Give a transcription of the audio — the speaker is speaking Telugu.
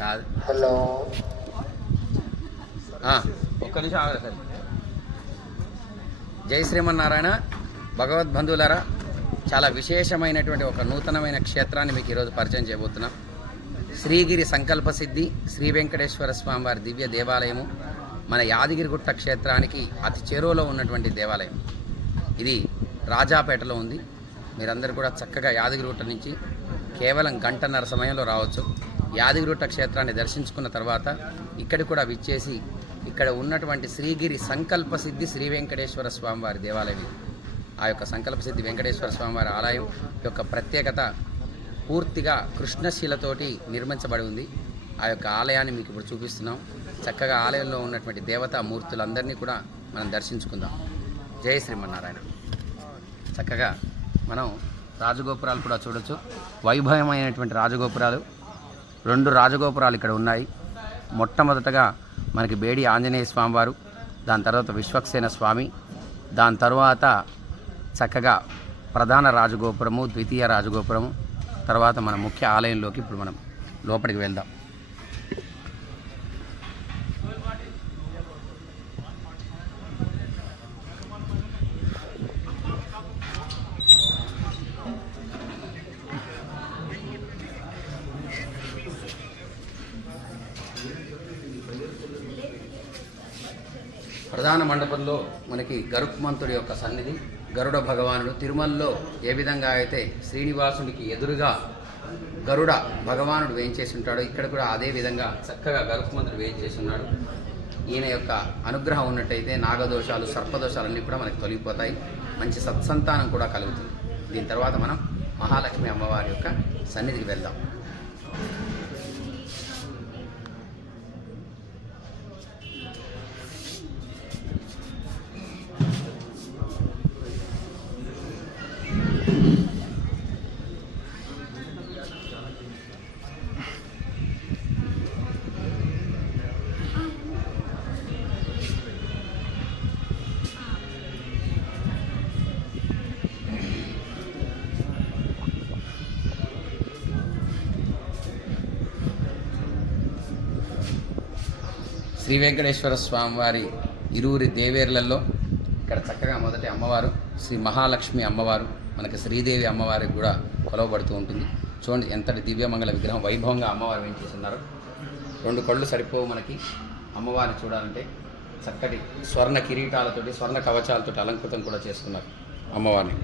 కాదు. హలో, ఒక్క నిమిషం ఆగదు సార్. జై శ్రీమన్నారాయణ. భగవద్బంధువులారా, చాలా విశేషమైనటువంటి ఒక నూతనమైన క్షేత్రాన్ని మీకు ఈరోజు పరిచయం చేయబోతున్నాం. శ్రీగిరి సంకల్ప సిద్ధి శ్రీ వెంకటేశ్వర స్వామి వారి దివ్య దేవాలయము మన యాదగిరిగుట్ట క్షేత్రానికి అతి చేరువలో ఉన్నటువంటి దేవాలయం. ఇది రాజాపేటలో ఉంది. మీరందరూ కూడా చక్కగా యాదగిరిగుట్ట నుంచి కేవలం గంటన్నర సమయంలో రావచ్చు. యాదగిరిగుట్ట క్షేత్రాన్ని దర్శించుకున్న తర్వాత ఇక్కడ కూడా విచ్చేసి ఇక్కడ ఉన్నటువంటి శ్రీగిరి సంకల్ప సిద్ధి శ్రీ వెంకటేశ్వర స్వామివారి దేవాలయం. ఆ యొక్క సంకల్ప సిద్ధి వెంకటేశ్వర స్వామివారి ఆలయం యొక్క ప్రత్యేకత పూర్తిగా కృష్ణశిలతోటి నిర్మించబడి ఉంది. ఆ యొక్క ఆలయాన్ని మీకు ఇప్పుడు చూపిస్తున్నాం. చక్కగా ఆలయంలో ఉన్నటువంటి దేవతా మూర్తులందరినీ కూడా మనం దర్శించుకుందాం. జై శ్రీమన్నారాయణ. చక్కగా మనం రాజగోపురాలు కూడా చూడొచ్చు. వైభవమైనటువంటి రాజగోపురాలు, 2 రాజగోపురాలు ఇక్కడ ఉన్నాయి. మొట్టమొదటగా మనకి బేడి ఆంజనేయ స్వామివారు, దాని తర్వాత విశ్వక్సేన స్వామి, దాని తర్వాత చక్కగా ప్రధాన రాజగోపురము, ద్వితీయ రాజగోపురము, తర్వాత మన ముఖ్య ఆలయంలోకి ఇప్పుడు మనం లోపలికి వెళ్దాం. ప్రధాన మండపంలో మనకి గరుత్మంతుడి యొక్క సన్నిధి, గరుడ భగవానుడు. తిరుమలలో ఏ విధంగా అయితే శ్రీనివాసుడికి ఎదురుగా గరుడ భగవానుడు వేయించేసి ఉంటాడో ఇక్కడ కూడా అదే విధంగా చక్కగా గరుత్మంతుడు వేయించేసి ఉన్నాడు. ఈయన యొక్క అనుగ్రహం ఉన్నట్టయితే నాగదోషాలు, సర్పదోషాలన్నీ కూడా మనకి తొలగిపోతాయి. మంచి సత్సంతానం కూడా కలుగుతుంది. దీని తర్వాత మనం మహాలక్ష్మి అమ్మవారి యొక్క సన్నిధికి వెళ్దాం. శ్రీ వెంకటేశ్వర స్వామివారి ఇరువురి దేవేర్లలో ఇక్కడ చక్కగా మొదటి అమ్మవారు శ్రీ మహాలక్ష్మి అమ్మవారు, మనకి శ్రీదేవి అమ్మవారికి కూడా కొలవబడుతూ ఉంటుంది. చూడండి ఎంతటి దివ్యమంగళ విగ్రహం వైభవంగా అమ్మవారు వేయించేస్తున్నారు. 2 కళ్ళు సరిపోవు మనకి అమ్మవారిని చూడాలంటే. చక్కటి స్వర్ణ కిరీటాలతోటి, స్వర్ణ కవచాలతోటి అలంకృతం కూడా చేసుకున్నారు అమ్మవారిని.